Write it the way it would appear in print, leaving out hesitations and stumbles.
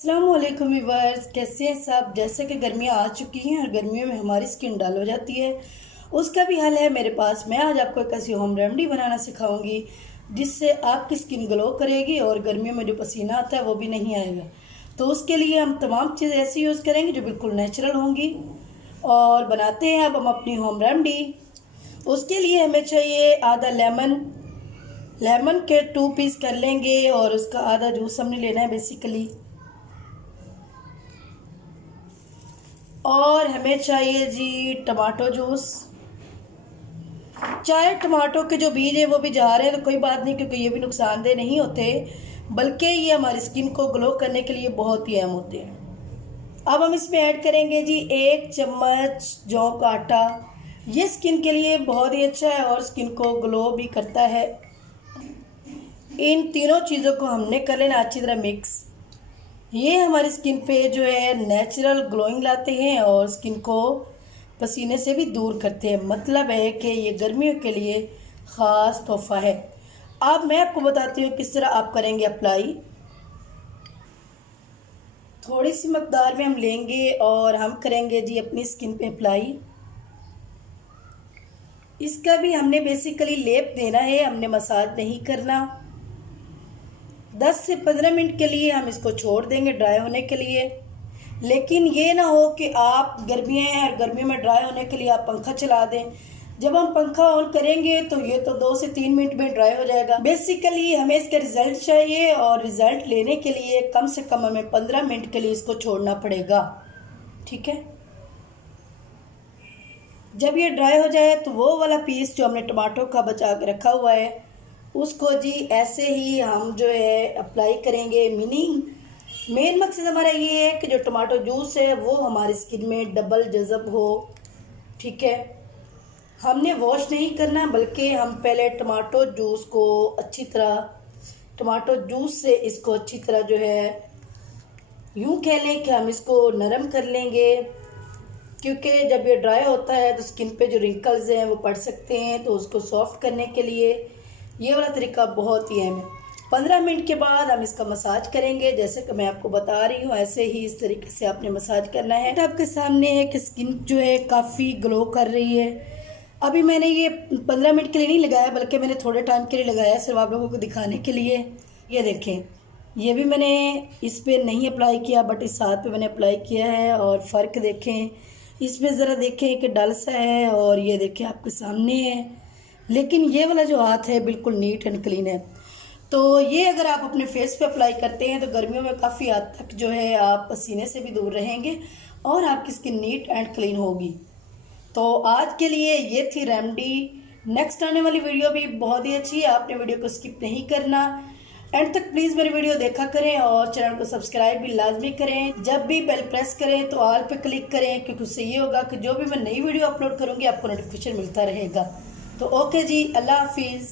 अस्सलामुअलैकुम व्यूअर्स, कैसे हैं सब। जैसे कि गर्मियाँ आ चुकी हैं और गर्मियों में हमारी स्किन डल हो जाती है, उसका भी हल है मेरे पास। मैं आज आपको एक ऐसी होम रेमेडी बनाना सिखाऊंगी जिससे आपकी स्किन ग्लो करेगी और गर्मियों में जो पसीना आता है वो भी नहीं आएगा। तो उसके लिए हम तमाम चीज़ें ऐसी यूज़ करेंगे जो बिल्कुल नेचुरल होंगी। और बनाते हैं अब हम अपनी होम रेमेडी। उसके लिए हमें चाहिए आधा लेमन। लेमन के 2 पीस कर लेंगे और उसका आधा जूस हमने लेना है बेसिकली। और हमें चाहिए जी टमाटो जूस। चाहे टमाटो के जो बीज है वो भी जा रहे हैं तो कोई बात नहीं, क्योंकि ये भी नुकसानदेह नहीं होते, बल्कि ये हमारी स्किन को ग्लो करने के लिए बहुत ही अहम होते हैं। अब हम इसमें ऐड करेंगे जी 1 चम्मच जौ का आटा। ये स्किन के लिए बहुत ही अच्छा है और स्किन को ग्लो भी करता है। इन तीनों चीज़ों को हमने कर लेना अच्छी तरह मिक्स। ये हमारी स्किन पे जो है नेचुरल ग्लोइंग लाते हैं और स्किन को पसीने से भी दूर करते हैं। मतलब है कि ये गर्मियों के लिए ख़ास तोहफ़ा है। अब मैं आपको बताती हूँ किस तरह आप करेंगे अप्लाई। थोड़ी सी मकदार में हम लेंगे और हम करेंगे जी अपनी स्किन पे अप्लाई। इसका भी हमने बेसिकली लेप देना है, हमने मसाज नहीं करना। 10 से 15 मिनट के लिए हम इसको छोड़ देंगे ड्राई होने के लिए। लेकिन ये ना हो कि आप गर्मियाँ हैं और गर्मियों में ड्राई होने के लिए आप पंखा चला दें। जब हम पंखा ऑन करेंगे तो ये तो 2 से 3 मिनट में ड्राई हो जाएगा। बेसिकली हमें इसका रिज़ल्ट चाहिए और रिज़ल्ट लेने के लिए कम से कम हमें 15 मिनट के लिए इसको छोड़ना पड़ेगा। ठीक है, जब ये ड्राई हो जाए तो वो वाला पीस जो हमने टमाटो का बचा के रखा हुआ है उसको जी ऐसे ही हम जो है अप्लाई करेंगे। मेन मकसद हमारा ये है कि जो टमाटो जूस है वो हमारी स्किन में डबल जज़ब हो। ठीक है, हमने वॉश नहीं करना, बल्कि हम पहले टमाटो जूस को अच्छी तरह, टमाटो जूस से इसको अच्छी तरह जो है यूँ कह लें कि हम इसको नरम कर लेंगे। क्योंकि जब ये ड्राई होता है तो स्किन पे जो रिंकल्स हैं वो पड़ सकते हैं, तो उसको सॉफ्ट करने के लिए ये वाला तरीका बहुत ही अहम है। 15 मिनट के बाद हम इसका मसाज करेंगे। जैसे कि मैं आपको बता रही हूँ ऐसे ही इस तरीके से आपने मसाज करना है। आपके सामने है कि स्किन जो है काफ़ी ग्लो कर रही है। अभी मैंने ये 15 मिनट के लिए नहीं लगाया, बल्कि मैंने थोड़े टाइम के लिए लगाया सिर्फ आप लोगों को दिखाने के लिए। ये देखें, ये भी मैंने इस पर नहीं अप्लाई किया बट इस हाथ पे मैंने अप्लाई किया है। और फ़र्क देखें, इसमें ज़रा देखें कि डल सा है और ये देखें आपके सामने है। लेकिन ये वाला जो हाथ है बिल्कुल नीट एंड क्लीन है। तो ये अगर आप अपने फेस पे अप्लाई करते हैं तो गर्मियों में काफ़ी हद तक जो है आप पसीने से भी दूर रहेंगे और आपकी स्किन नीट एंड क्लीन होगी। तो आज के लिए ये थी रेमेडी। नेक्स्ट आने वाली वीडियो भी बहुत ही अच्छी है, आपने वीडियो को स्किप नहीं करना। एंड तक प्लीज़ मेरी वीडियो देखा करें और चैनल को सब्सक्राइब भी लाजमी करें। जब भी बेल प्रेस करें तो ऑल पे क्लिक करें, क्योंकि उससे ये होगा कि जो भी मैं नई वीडियो अपलोड करूँगी आपको नोटिफिकेशन मिलता रहेगा। तो ओके जी, अल्लाह हाफिज़।